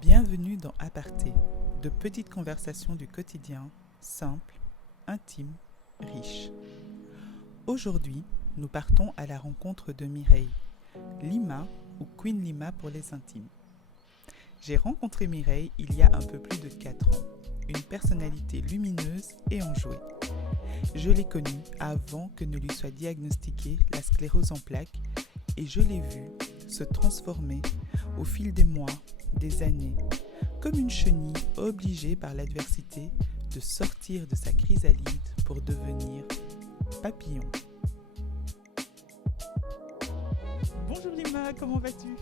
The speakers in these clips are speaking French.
Bienvenue dans Aparté, de petites conversations du quotidien, simples, intimes, riches. Aujourd'hui, nous partons à la rencontre de Mireille, Lima ou Queen Lima pour les intimes. J'ai rencontré Mireille il y a un peu plus de 4 ans, une personnalité lumineuse et enjouée. Je l'ai connue avant que ne lui soit diagnostiquée la sclérose en plaques et je l'ai vue se transformer au fil des mois, des années, comme une chenille obligée par l'adversité de sortir de sa chrysalide pour devenir papillon. Bonjour Lima, comment vas-tu?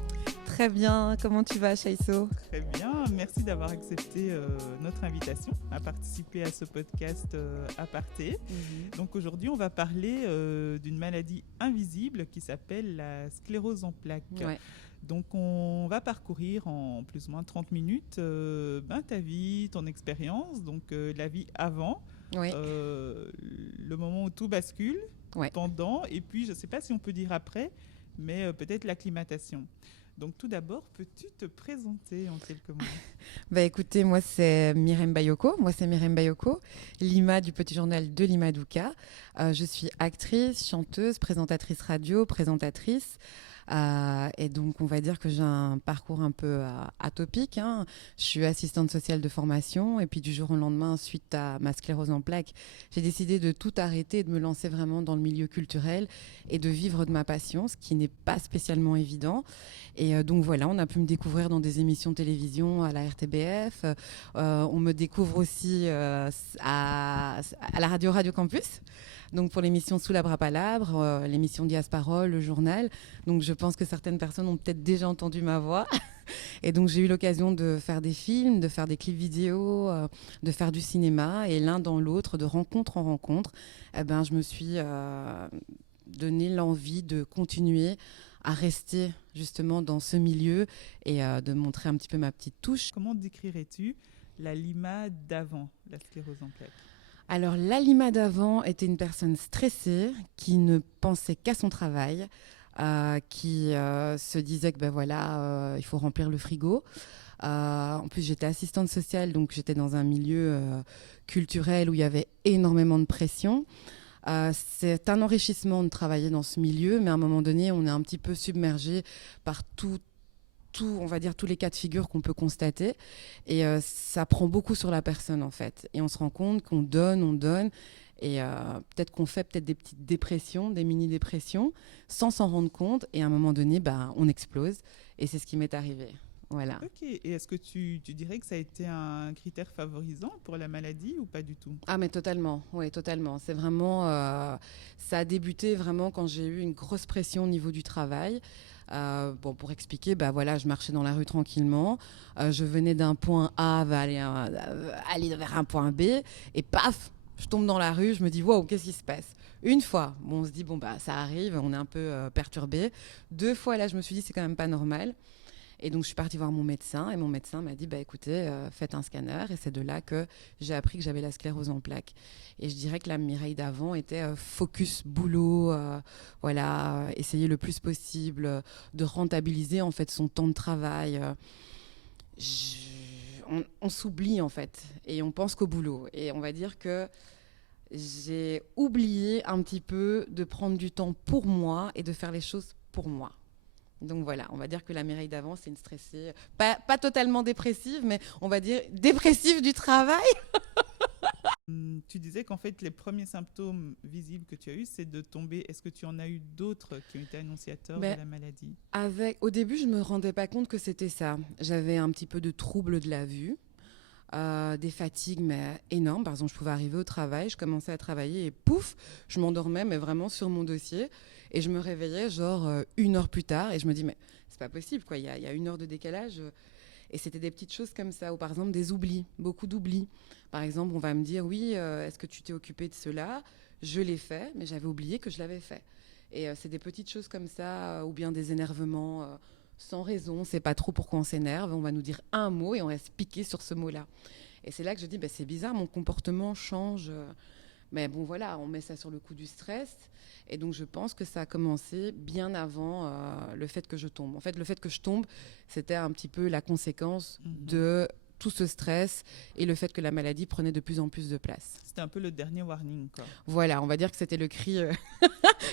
Très bien, comment tu vas, Chaïso? Très bien, merci d'avoir accepté notre invitation à participer à ce podcast Aparté. Donc aujourd'hui, on va parler d'une maladie invisible qui s'appelle la sclérose en plaques. Ouais. Donc on va parcourir en plus ou moins 30 minutes ta vie, ton expérience, donc la vie avant, Oui. le moment où tout bascule, Ouais. pendant, et puis je ne sais pas si on peut dire après, mais peut-être l'acclimatation. Donc tout d'abord, peux-tu te présenter en quelques mots? Écoutez, moi c'est Myrem Bayoko, Lima du Petit Journal de Lima Douka. Je suis actrice, chanteuse, présentatrice radio, présentatrice. Et donc, on va dire que j'ai un parcours un peu atypique. Je suis assistante sociale de formation. Et puis, du jour au lendemain, suite à ma sclérose en plaques, j'ai décidé de tout arrêter et de me lancer vraiment dans le milieu culturel et de vivre de ma passion, ce qui n'est pas spécialement évident. Et donc, voilà, on a pu me découvrir dans des émissions de télévision à la RTBF. On me découvre aussi à la Radio Campus. Donc pour l'émission Sous la bras palabre, l'émission Diasparole, le journal. Donc je pense que certaines personnes ont peut-être déjà entendu ma voix. Et donc j'ai eu l'occasion de faire des films, de faire des clips vidéo, de faire du cinéma. Et l'un dans l'autre, de rencontre en rencontre, je me suis donné l'envie de continuer à rester justement dans ce milieu et de montrer un petit peu ma petite touche. Comment décrirais-tu la Lima d'avant la sclérose en plaques? Alors, la Lima d'avant était une personne stressée qui ne pensait qu'à son travail, qui se disait que il faut remplir le frigo. En plus, j'étais assistante sociale, donc j'étais dans un milieu culturel où il y avait énormément de pression. C'est un enrichissement de travailler dans ce milieu, mais à un moment donné, on est un petit peu submergé par on va dire tous les cas de figure qu'on peut constater, et ça prend beaucoup sur la personne en fait, et on se rend compte qu'on donne, et peut-être qu'on fait peut-être des petites dépressions, des mini-dépressions, sans s'en rendre compte, et à un moment donné, on explose, et c'est ce qui m'est arrivé. Voilà. Ok, et est-ce que tu dirais que ça a été un critère favorisant pour la maladie ou pas du tout? Ah mais totalement, oui totalement. C'est vraiment, ça a débuté vraiment quand j'ai eu une grosse pression au niveau du travail. Pour expliquer, je marchais dans la rue tranquillement. Je venais d'un point A, aller vers un point B, et paf, je tombe dans la rue. Je me dis, wow, qu'est-ce qui se passe? Une fois, on se dit, ça arrive, on est un peu perturbé. 2 fois, là, je me suis dit, c'est quand même pas normal. Et donc, je suis partie voir mon médecin, et mon médecin m'a dit, écoutez, faites un scanner. Et c'est de là que j'ai appris que j'avais la sclérose en plaques. Et je dirais que la Mireille d'avant était focus boulot, essayer le plus possible de rentabiliser en fait son temps de travail. On s'oublie en fait, et on pense qu'au boulot. Et on va dire que j'ai oublié un petit peu de prendre du temps pour moi et de faire les choses pour moi. Donc voilà, on va dire que la Mireille d'avant, c'est une stressée, pas totalement dépressive, mais on va dire dépressive du travail. Tu disais qu'en fait, les premiers symptômes visibles que tu as eus, c'est de tomber. Est-ce que tu en as eu d'autres qui ont été annonciateurs de la maladie? Au début, je ne me rendais pas compte que c'était ça. J'avais un petit peu de troubles de la vue, des fatigues mais énormes. Par exemple, je pouvais arriver au travail, je commençais à travailler et pouf, je m'endormais, mais vraiment sur mon dossier. Et je me réveillais genre 1 heure plus tard et je me dis, mais c'est pas possible, quoi. Il y a 1 heure de décalage. Et c'était des petites choses comme ça, ou par exemple des oublis, beaucoup d'oublis. Par exemple, on va me dire, oui, est-ce que tu t'es occupé de cela? Je l'ai fait, mais j'avais oublié que je l'avais fait. Et c'est des petites choses comme ça, ou bien des énervements sans raison. On ne sait pas trop pourquoi on s'énerve. On va nous dire un mot et on reste piqué sur ce mot-là. Et c'est là que je dis, c'est bizarre, mon comportement change. Mais bon, voilà, on met ça sur le coup du stress. Et donc, je pense que ça a commencé bien avant le fait que je tombe. En fait, le fait que je tombe, c'était un petit peu la conséquence de tout ce stress et le fait que la maladie prenait de plus en plus de place. C'était un peu le dernier warning, quoi. Voilà, on va dire que c'était le cri,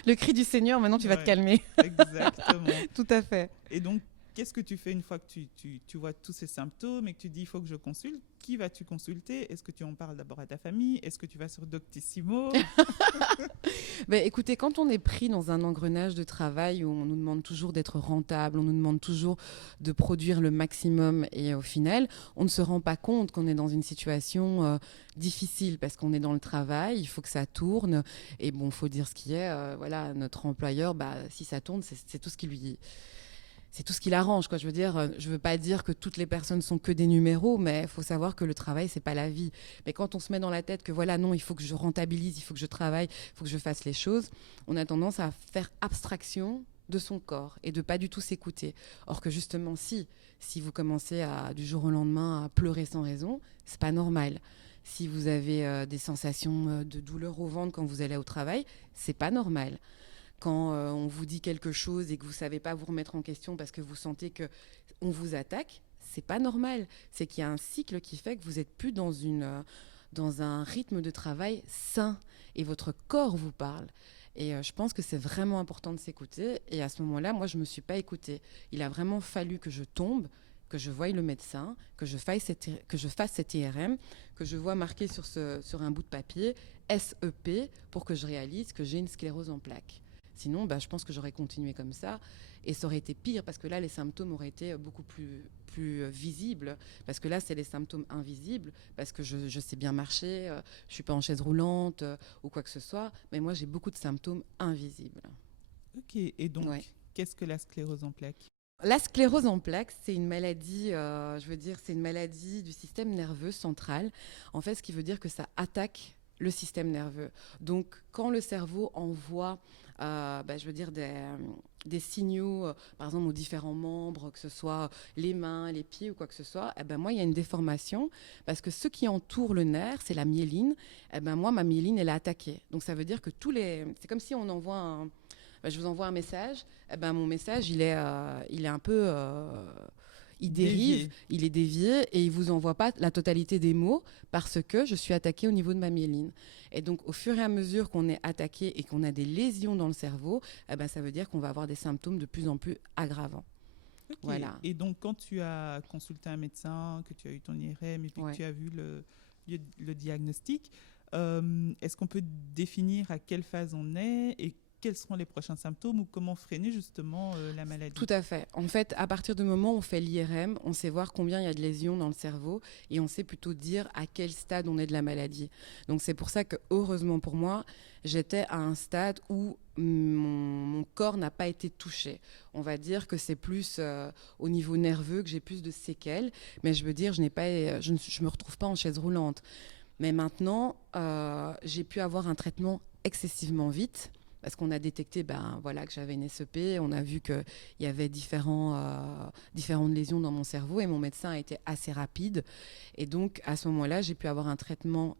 le cri du Seigneur, maintenant tu vas te calmer. Exactement. Tout à fait. Et donc, qu'est-ce que tu fais une fois que tu vois tous ces symptômes et que tu dis il faut que je consulte? Qui vas-tu consulter? Est-ce que tu en parles d'abord à ta famille? Est-ce que tu vas sur Doctissimo? Écoutez, quand on est pris dans un engrenage de travail où on nous demande toujours d'être rentable, on nous demande toujours de produire le maximum et au final, on ne se rend pas compte qu'on est dans une situation difficile parce qu'on est dans le travail, il faut que ça tourne et bon, il faut dire ce qui est. Voilà, notre employeur, si ça tourne, c'est tout ce qui lui... C'est tout ce qui l'arrange, quoi. Je veux pas dire que toutes les personnes sont que des numéros, mais il faut savoir que le travail, c'est pas la vie. Mais quand on se met dans la tête que voilà, non, il faut que je rentabilise, il faut que je travaille, il faut que je fasse les choses, on a tendance à faire abstraction de son corps et de pas du tout s'écouter. Or que justement, si vous commencez du jour au lendemain à pleurer sans raison, c'est pas normal. Si vous avez des sensations de douleur au ventre quand vous allez au travail, c'est pas normal. Quand on vous dit quelque chose et que vous ne savez pas vous remettre en question parce que vous sentez qu'on vous attaque, c'est pas normal. C'est qu'il y a un cycle qui fait que vous n'êtes plus dans un rythme de travail sain et votre corps vous parle. Et je pense que c'est vraiment important de s'écouter. Et à ce moment-là, moi, je ne me suis pas écoutée. Il a vraiment fallu que je tombe, que je voie le médecin, que je fasse cet IRM, que je vois marqué sur un bout de papier SEP pour que je réalise que j'ai une sclérose en plaques. Sinon, je pense que j'aurais continué comme ça et ça aurait été pire parce que là, les symptômes auraient été beaucoup plus visibles. Parce que là, c'est les symptômes invisibles parce que je sais bien marcher, je ne suis pas en chaise roulante ou quoi que ce soit. Mais moi, j'ai beaucoup de symptômes invisibles. Ok, et donc, qu'est-ce que la sclérose en plaques? La sclérose en plaques, c'est une maladie, c'est une maladie du système nerveux central. En fait, ce qui veut dire que ça attaque le système nerveux. Donc, quand le cerveau envoie des signaux, par exemple, aux différents membres, que ce soit les mains, les pieds ou quoi que ce soit, moi, il y a une déformation parce que ce qui entoure le nerf, c'est la myéline. Moi, ma myéline, elle est attaquée. Donc, ça veut dire que c'est comme si on envoie je vous envoie un message. Mon message, il est un peu... il dérive, il est dévié et il ne vous envoie pas la totalité des mots parce que je suis attaquée au niveau de ma myéline. Et donc, au fur et à mesure qu'on est attaqué et qu'on a des lésions dans le cerveau, ça veut dire qu'on va avoir des symptômes de plus en plus aggravants. Okay. Voilà. Et donc, quand tu as consulté un médecin, que tu as eu ton IRM et puis que tu as vu le diagnostic, est-ce qu'on peut définir à quelle phase on est et quels seront les prochains symptômes ou comment freiner justement la maladie? Tout à fait. En fait, à partir du moment où on fait l'IRM, on sait voir combien il y a de lésions dans le cerveau et on sait plutôt dire à quel stade on est de la maladie. Donc c'est pour ça que, heureusement pour moi, j'étais à un stade où mon corps n'a pas été touché. On va dire que c'est plus au niveau nerveux que j'ai plus de séquelles, mais je veux dire, je me retrouve pas en chaise roulante. Mais maintenant, j'ai pu avoir un traitement excessivement vite. Parce qu'on a détecté que j'avais une SEP, on a vu qu'il y avait différentes lésions dans mon cerveau et mon médecin a été assez rapide. Et donc, à ce moment-là, j'ai pu avoir un traitement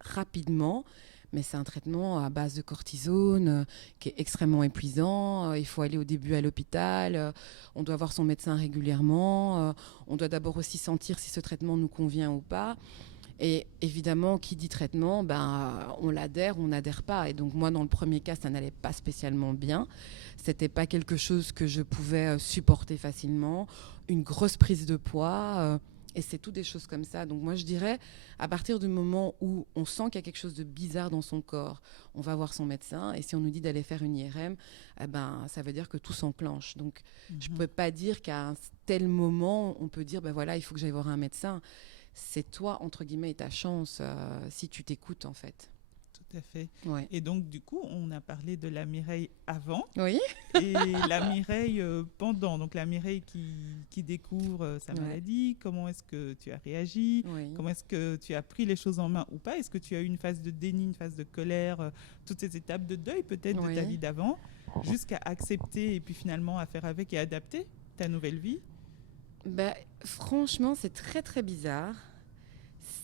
rapidement, mais c'est un traitement à base de cortisone qui est extrêmement épuisant. Il faut aller au début à l'hôpital, on doit voir son médecin régulièrement, on doit d'abord aussi sentir si ce traitement nous convient ou pas. Et évidemment, qui dit traitement, on l'adhère ou on n'adhère pas. Et donc moi, dans le premier cas, ça n'allait pas spécialement bien. C'était pas quelque chose que je pouvais supporter facilement. Une grosse prise de poids, et c'est tout des choses comme ça. Donc moi, je dirais, à partir du moment où on sent qu'il y a quelque chose de bizarre dans son corps, on va voir son médecin. Et si on nous dit d'aller faire une IRM, ça veut dire que tout s'enclenche. Donc je ne peux pas dire qu'à un tel moment, on peut dire, il faut que j'aille voir un médecin. C'est toi, entre guillemets, et ta chance si tu t'écoutes, en fait. Tout à fait. Ouais. Et donc, du coup, on a parlé de la Mireille avant oui. et la Mireille pendant. Donc, la Mireille qui découvre sa maladie. Comment est-ce que tu as réagi? Comment est-ce que tu as pris les choses en main ou pas? Est-ce que tu as eu une phase de déni, une phase de colère, toutes ces étapes de deuil peut-être de ta vie d'avant, jusqu'à accepter et puis finalement à faire avec et adapter ta nouvelle vie? Franchement, c'est très très bizarre.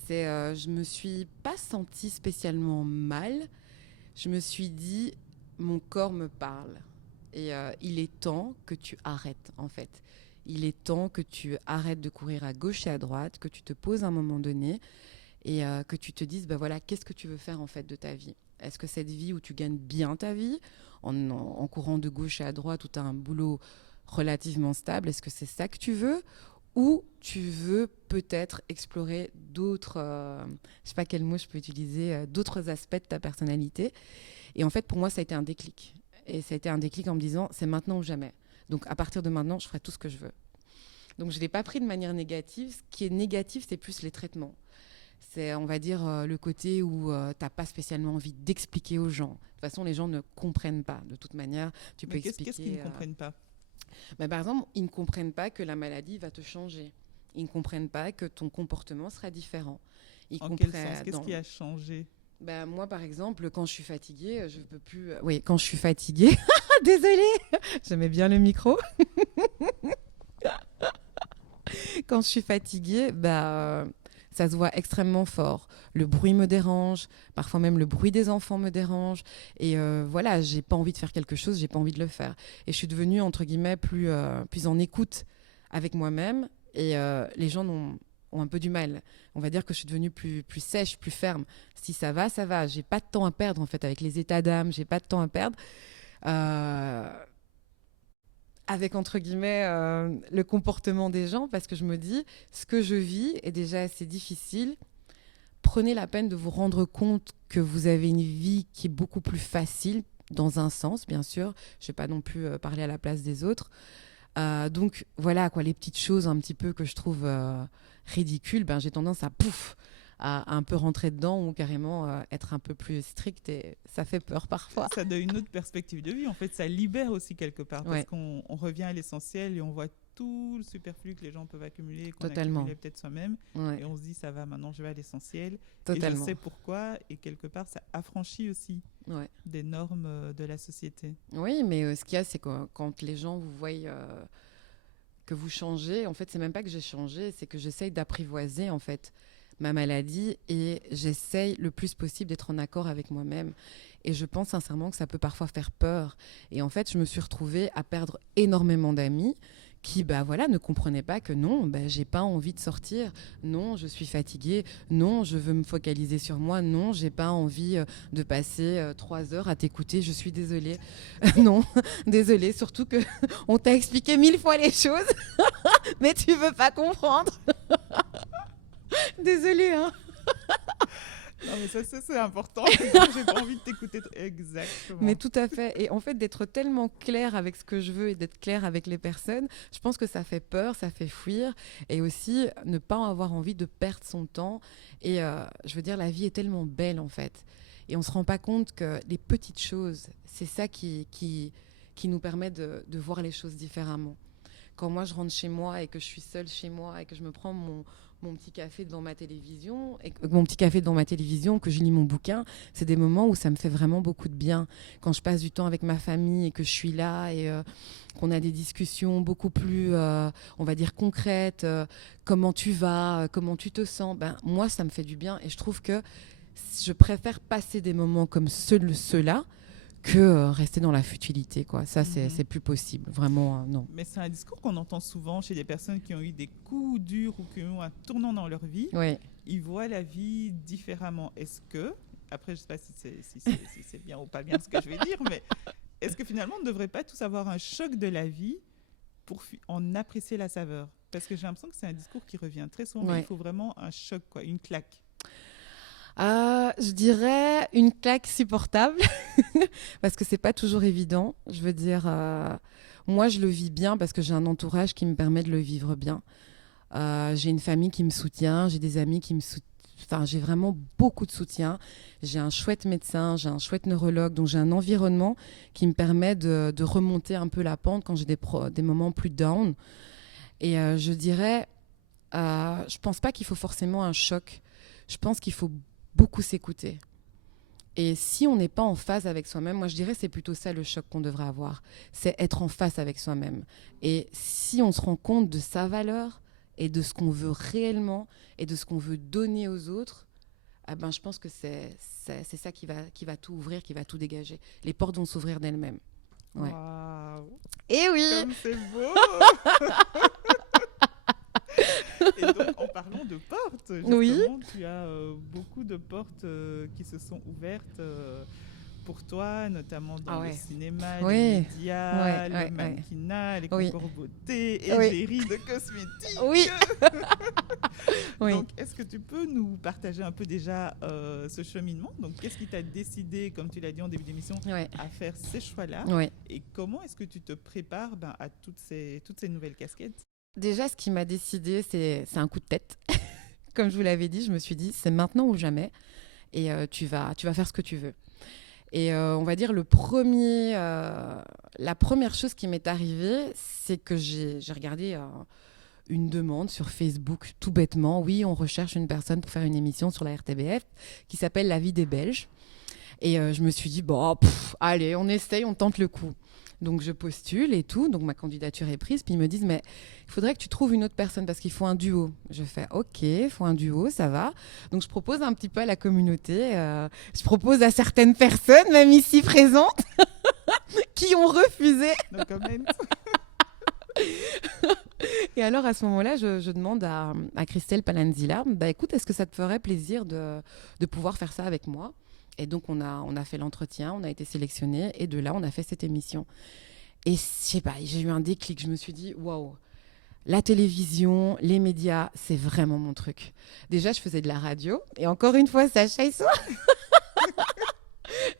Je me suis pas sentie spécialement mal. Je me suis dit, mon corps me parle. Et il est temps que tu arrêtes, en fait. Il est temps que tu arrêtes de courir à gauche et à droite, que tu te poses à un moment donné et que tu te dises, voilà, qu'est-ce que tu veux faire, en fait, de ta vie ? Est-ce que cette vie où tu gagnes bien ta vie, en courant de gauche à droite, où tu as un boulot relativement stable, est-ce que c'est ça que tu veux ? Ou tu veux peut-être explorer d'autres, je ne sais pas quel mot je peux utiliser, d'autres aspects de ta personnalité. Et en fait, pour moi, ça a été un déclic. Et ça a été un déclic en me disant, c'est maintenant ou jamais. Donc, à partir de maintenant, je ferai tout ce que je veux. Donc, je ne l'ai pas pris de manière négative. Ce qui est négatif, c'est plus les traitements. C'est, on va dire, le côté où tu n'as pas spécialement envie d'expliquer aux gens. De toute façon, les gens ne comprennent pas. De toute manière, tu peux expliquer... Qu'est-ce qu'ils ne comprennent pas ? Par exemple, ils ne comprennent pas que la maladie va te changer. Ils ne comprennent pas que ton comportement sera différent. En quel sens ? Qu'est-ce qui a changé ? Moi, par exemple, quand je suis fatiguée, je ne peux plus... Oui, quand je suis fatiguée... Désolée, j'aimais bien le micro. Quand je suis fatiguée, ça se voit extrêmement fort. Le bruit me dérange, parfois même le bruit des enfants me dérange. Et voilà, j'ai pas envie de faire quelque chose, j'ai pas envie de le faire. Et je suis devenue, entre guillemets, plus en écoute avec moi-même. Et les gens ont un peu du mal. On va dire que je suis devenue plus sèche, plus ferme. Si ça va, ça va. J'ai pas de temps à perdre, en fait, avec les états d'âme. J'ai pas de temps à perdre. Avec, entre guillemets, le comportement des gens, parce que je me dis, ce que je vis est déjà assez difficile. Prenez la peine de vous rendre compte que vous avez une vie qui est beaucoup plus facile, dans un sens, bien sûr. Je ne vais pas non plus parler à la place des autres. Donc, voilà, quoi, les petites choses un petit peu que je trouve ridicules, j'ai tendance à un peu rentrer dedans ou carrément être un peu plus stricte, et ça fait peur parfois. Ça donne une autre perspective de vie. En fait, ça libère aussi quelque part parce qu'on revient à l'essentiel et on voit tout le superflu que les gens peuvent accumuler, qu'on accumulait peut-être soi-même. Et on se dit, ça va, maintenant je vais à l'essentiel. Totalement. Et je sais pourquoi. Et quelque part, ça affranchit aussi des normes de la société. Oui, mais ce qu'il y a, c'est que quand les gens vous voient que vous changez, en fait, c'est même pas que j'ai changé, c'est que j'essaye d'apprivoiser, en fait, ma maladie, et j'essaye le plus possible d'être en accord avec moi-même. Et je pense sincèrement que ça peut parfois faire peur. Et en fait, je me suis retrouvée à perdre énormément d'amis qui ne comprenaient pas que non, j'ai pas envie de sortir, non, je suis fatiguée, non, je veux me focaliser sur moi, non, j'ai pas envie de passer 3 heures à t'écouter, je suis désolée. Non, désolée, surtout que on t'a expliqué 1000 fois les choses, mais tu veux pas comprendre. Désolée, hein. Non, mais ça, c'est important. J'ai pas envie de t'écouter. Exactement. Mais tout à fait. Et en fait, d'être tellement clair avec ce que je veux et d'être clair avec les personnes, je pense que ça fait peur, ça fait fuir. Et aussi, ne pas avoir envie de perdre son temps. Et je veux dire, la vie est tellement belle, en fait. Et on ne se rend pas compte que les petites choses, c'est ça qui nous permet de voir les choses différemment. Quand moi, je rentre chez moi et que je suis seule chez moi et que je me prends mon petit café devant ma télévision, que je lis mon bouquin, c'est des moments où ça me fait vraiment beaucoup de bien. Quand je passe du temps avec ma famille et que je suis là et qu'on a des discussions beaucoup plus, on va dire, concrètes, comment tu vas, comment tu te sens, moi, ça me fait du bien. Et je trouve que je préfère passer des moments comme ceux-là que rester dans la futilité, quoi. Ça, c'est plus possible, vraiment, non. Mais c'est un discours qu'on entend souvent chez des personnes qui ont eu des coups durs ou qui ont un tournant dans leur vie. Oui. Ils voient la vie différemment. Est-ce que, après, je ne sais pas si c'est bien ou pas bien ce que je vais dire, mais est-ce que finalement, on ne devrait pas tous avoir un choc de la vie pour en apprécier la saveur ? Parce que j'ai l'impression que c'est un discours qui revient très souvent, mais il faut vraiment un choc, quoi, une claque. Je dirais une claque supportable parce que c'est pas toujours évident. Je veux dire, moi je le vis bien parce que j'ai un entourage qui me permet de le vivre bien. J'ai une famille qui me soutient, j'ai des amis qui me soutiennent. Enfin, j'ai vraiment beaucoup de soutien. J'ai un chouette médecin, j'ai un chouette neurologue, donc j'ai un environnement qui me permet de remonter un peu la pente quand j'ai des moments plus down. Et je dirais, je pense pas qu'il faut forcément un choc. Je pense qu'il faut beaucoup s'écouter. Et si on n'est pas en phase avec soi-même, moi je dirais c'est plutôt ça le choc qu'on devrait avoir, c'est être en phase avec soi-même. Et si on se rend compte de sa valeur et de ce qu'on veut réellement et de ce qu'on veut donner aux autres, ben, je pense que c'est ça qui va tout ouvrir, qui va tout dégager. Les portes vont s'ouvrir d'elles-mêmes. Ouais. Waouh, Et oui. comme c'est beau. Et donc, en parlant de portes, justement, Oui. tu as beaucoup de portes qui se sont ouvertes pour toi, notamment dans le cinéma, les médias, le mannequinat, les concours beauté, égérie de cosmétiques. Oui. Donc, est-ce que tu peux nous partager un peu déjà ce cheminement? Donc, qu'est-ce qui t'a décidé, comme tu l'as dit en début d'émission, à faire ces choix-là? Et comment est-ce que tu te prépares à toutes ces nouvelles casquettes? Déjà, ce qui m'a décidé, c'est un coup de tête. Comme je vous l'avais dit, je me suis dit, c'est maintenant ou jamais. Et tu vas faire ce que tu veux. Et on va dire la première chose qui m'est arrivée, c'est que j'ai regardé une demande sur Facebook, tout bêtement. Oui, on recherche une personne pour faire une émission sur la RTBF qui s'appelle La vie des Belges. Et je me suis dit, allez, on essaye, on tente le coup. Donc je postule et tout, donc ma candidature est prise. Puis ils me disent, mais il faudrait que tu trouves une autre personne parce qu'il faut un duo. Je fais, ok, il faut un duo, ça va. Donc je propose un petit peu à la communauté, je propose à certaines personnes, même ici présentes, qui ont refusé. No comment. Et alors à ce moment-là, je demande à Christelle Palanzila, écoute, est-ce que ça te ferait plaisir de pouvoir faire ça avec moi? Et donc, on a fait l'entretien, on a été sélectionnés, et de là, on a fait cette émission. Et je sais pas, j'ai eu un déclic. Je me suis dit, waouh, la télévision, les médias, c'est vraiment mon truc. Déjà, je faisais de la radio, et encore une fois, Sacha et soi.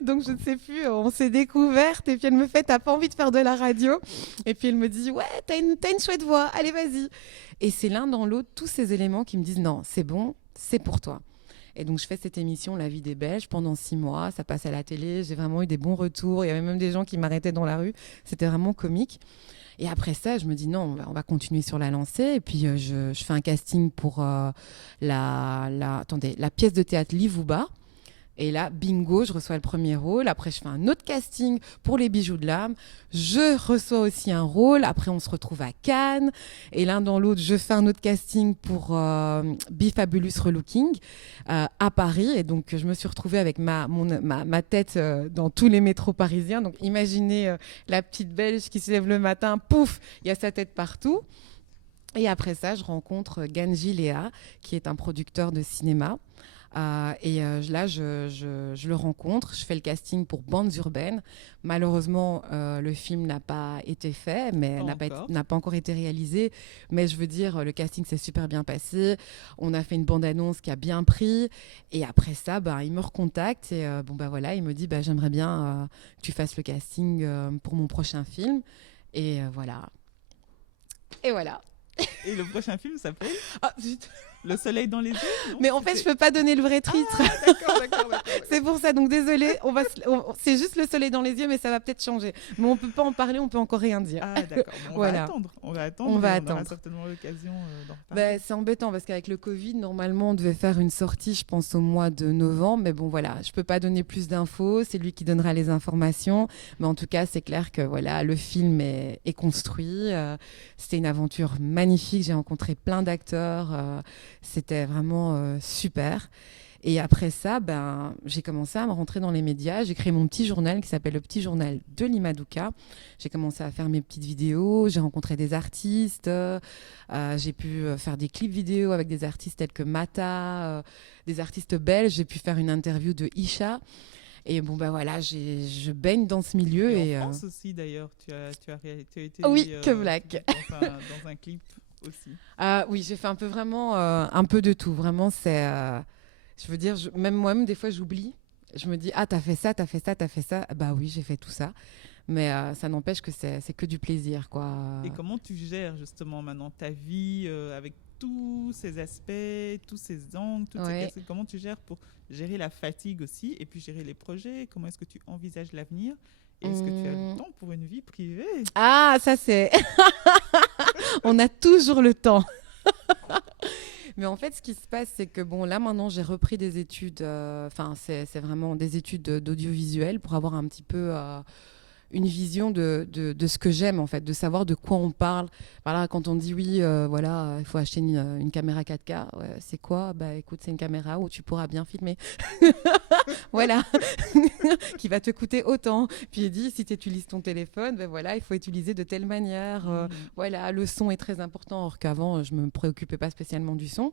Donc, je ne sais plus, on s'est découvertes, et puis elle me fait, t'as pas envie de faire de la radio? Et puis elle me dit, ouais, t'as une chouette voix, allez, vas-y. Et c'est l'un dans l'autre, tous ces éléments qui me disent, non, c'est bon, c'est pour toi. Et donc, je fais cette émission, La vie des Belges, pendant 6 mois. Ça passe à la télé. J'ai vraiment eu des bons retours. Il y avait même des gens qui m'arrêtaient dans la rue. C'était vraiment comique. Et après ça, je me dis non, on va continuer sur la lancée. Et puis, je fais un casting pour la pièce de théâtre Livouba. Et là, bingo, je reçois le premier rôle. Après, je fais un autre casting pour Les Bijoux de l'âme. Je reçois aussi un rôle. Après, on se retrouve à Cannes. Et l'un dans l'autre, je fais un autre casting pour Bifabulous Relooking à Paris. Et donc, je me suis retrouvée avec ma tête dans tous les métros parisiens. Donc, imaginez la petite Belge qui se lève le matin. Pouf, il y a sa tête partout. Et après ça, je rencontre Ganji Léa, qui est un producteur de cinéma. Là, je le rencontre, je fais le casting pour Bandes urbaines. Malheureusement, le film n'a pas été fait, mais n'a pas encore été réalisé. Mais je veux dire, le casting s'est super bien passé. On a fait une bande-annonce qui a bien pris. Et après ça, il me recontacte et voilà, il me dit j'aimerais bien que tu fasses le casting pour mon prochain film. Et voilà. Et voilà. Et le prochain film s'appelle Le soleil dans les yeux, non? Mais en fait, je peux pas donner le vrai titre. Ah, d'accord. C'est pour ça, donc désolé, c'est juste Le soleil dans les yeux, mais ça va peut-être changer. Mais on peut pas en parler, on peut encore rien dire. Ah d'accord, on va attendre. On aura certainement l'occasion d'en parler. C'est embêtant parce qu'avec le Covid, normalement, on devait faire une sortie, je pense, au mois de novembre. Mais bon, voilà, je peux pas donner plus d'infos. C'est lui qui donnera les informations. Mais en tout cas, c'est clair que voilà, le film est construit. C'était une aventure magnifique. J'ai rencontré plein d'acteurs. C'était vraiment super. Et après ça, j'ai commencé à me rentrer dans les médias. J'ai créé mon petit journal qui s'appelle Le Petit Journal de Limadouka. J'ai commencé à faire mes petites vidéos. J'ai rencontré des artistes. J'ai pu faire des clips vidéo avec des artistes tels que Mata, des artistes belges. J'ai pu faire une interview de Isha. Et voilà, je baigne dans ce milieu. Et en France aussi, d'ailleurs, tu as été oui, que blague. Dans un clip aussi. Oui, j'ai fait un peu vraiment un peu de tout. Vraiment, c'est... je veux dire, même moi-même, des fois, j'oublie. Je me dis, t'as fait ça. Bah oui, j'ai fait tout ça. Mais ça n'empêche que c'est que du plaisir, quoi. Et comment tu gères, justement, maintenant ta vie avec tous ces aspects, tous ces angles, toutes ces casquettes? Comment tu gères pour gérer la fatigue aussi et puis gérer les projets? Comment est-ce que tu envisages l'avenir? Et est-ce que tu as le temps pour une vie privée? Ah, ça c'est... On a toujours le temps. Mais en fait, ce qui se passe, c'est que là, maintenant, j'ai repris des études. C'est vraiment des études d'audiovisuel pour avoir un petit peu une vision de ce que j'aime, en fait, de savoir de quoi on parle. Voilà, quand on dit oui, voilà, il faut acheter une caméra 4K, ouais, c'est quoi? Bah écoute, c'est une caméra où tu pourras bien filmer. Voilà, qui va te coûter autant. Puis il dit, si tu utilises ton téléphone, ben voilà, il faut utiliser de telle manière. Voilà, le son est très important, alors qu'avant, je ne me préoccupais pas spécialement du son.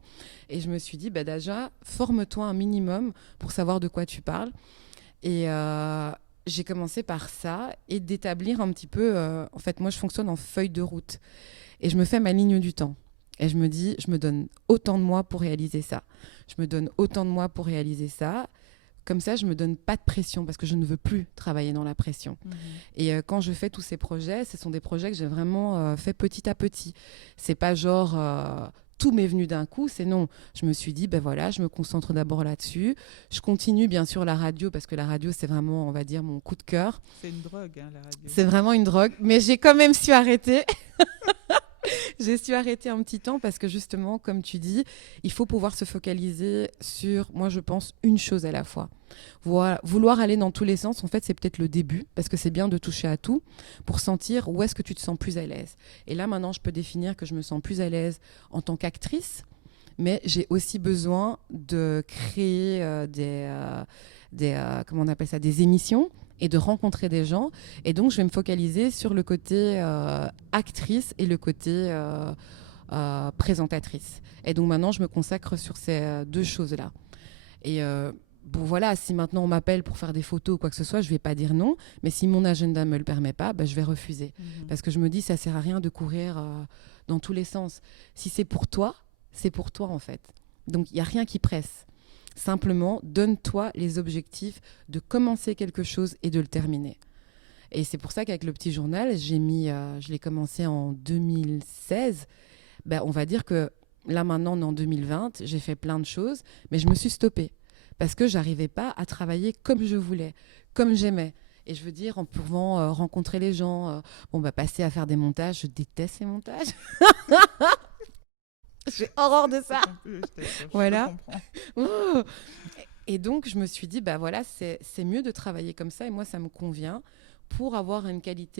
Et je me suis dit, bah, déjà, forme-toi un minimum pour savoir de quoi tu parles. Et j'ai commencé par ça et d'établir un petit peu... en fait, moi, je fonctionne en feuille de route. Et je me fais ma ligne du temps. Et je me dis, je me donne autant de mois pour réaliser ça. Je me donne autant de mois pour réaliser ça. Comme ça, je ne me donne pas de pression parce que je ne veux plus travailler dans la pression. Et quand je fais tous ces projets, ce sont des projets que j'ai vraiment fait petit à petit. Ce n'est pas genre... tout m'est venu d'un coup, c'est non. Je me suis dit, ben voilà, je me concentre d'abord là-dessus. Je continue bien sûr la radio parce que la radio, c'est vraiment, on va dire, mon coup de cœur. C'est une drogue, hein, la radio. C'est vraiment une drogue, mais j'ai quand même su arrêter. J'ai su arrêter un petit temps parce que justement, comme tu dis, il faut pouvoir se focaliser sur, moi je pense, une chose à la fois. Vouloir aller dans tous les sens, en fait, c'est peut-être le début, parce que c'est bien de toucher à tout pour sentir où est-ce que tu te sens plus à l'aise. Et là, maintenant, je peux définir que je me sens plus à l'aise en tant qu'actrice, mais j'ai aussi besoin de créer comment on appelle ça, des émissions et de rencontrer des gens. Et donc, je vais me focaliser sur le côté actrice et le côté présentatrice. Et donc, maintenant, je me consacre sur ces deux choses-là. Et bon, voilà, si maintenant on m'appelle pour faire des photos ou quoi que ce soit, je ne vais pas dire non. Mais si mon agenda ne me le permet pas, je vais refuser. Parce que je me dis, ça ne sert à rien de courir dans tous les sens. Si c'est pour toi en fait. Donc, il n'y a rien qui presse. Simplement, donne-toi les objectifs de commencer quelque chose et de le terminer. Et c'est pour ça qu'avec le petit journal, je l'ai commencé en 2016. On va dire que là, maintenant, on est en 2020, j'ai fait plein de choses, mais je me suis stoppée parce que je n'arrivais pas à travailler comme je voulais, comme j'aimais. Et je veux dire, en pouvant rencontrer les gens, passer à faire des montages, je déteste ces montages. J'ai horreur de ça. Voilà. Et donc, je me suis dit, voilà, c'est mieux de travailler comme ça. Et moi, ça me convient pour avoir une qualité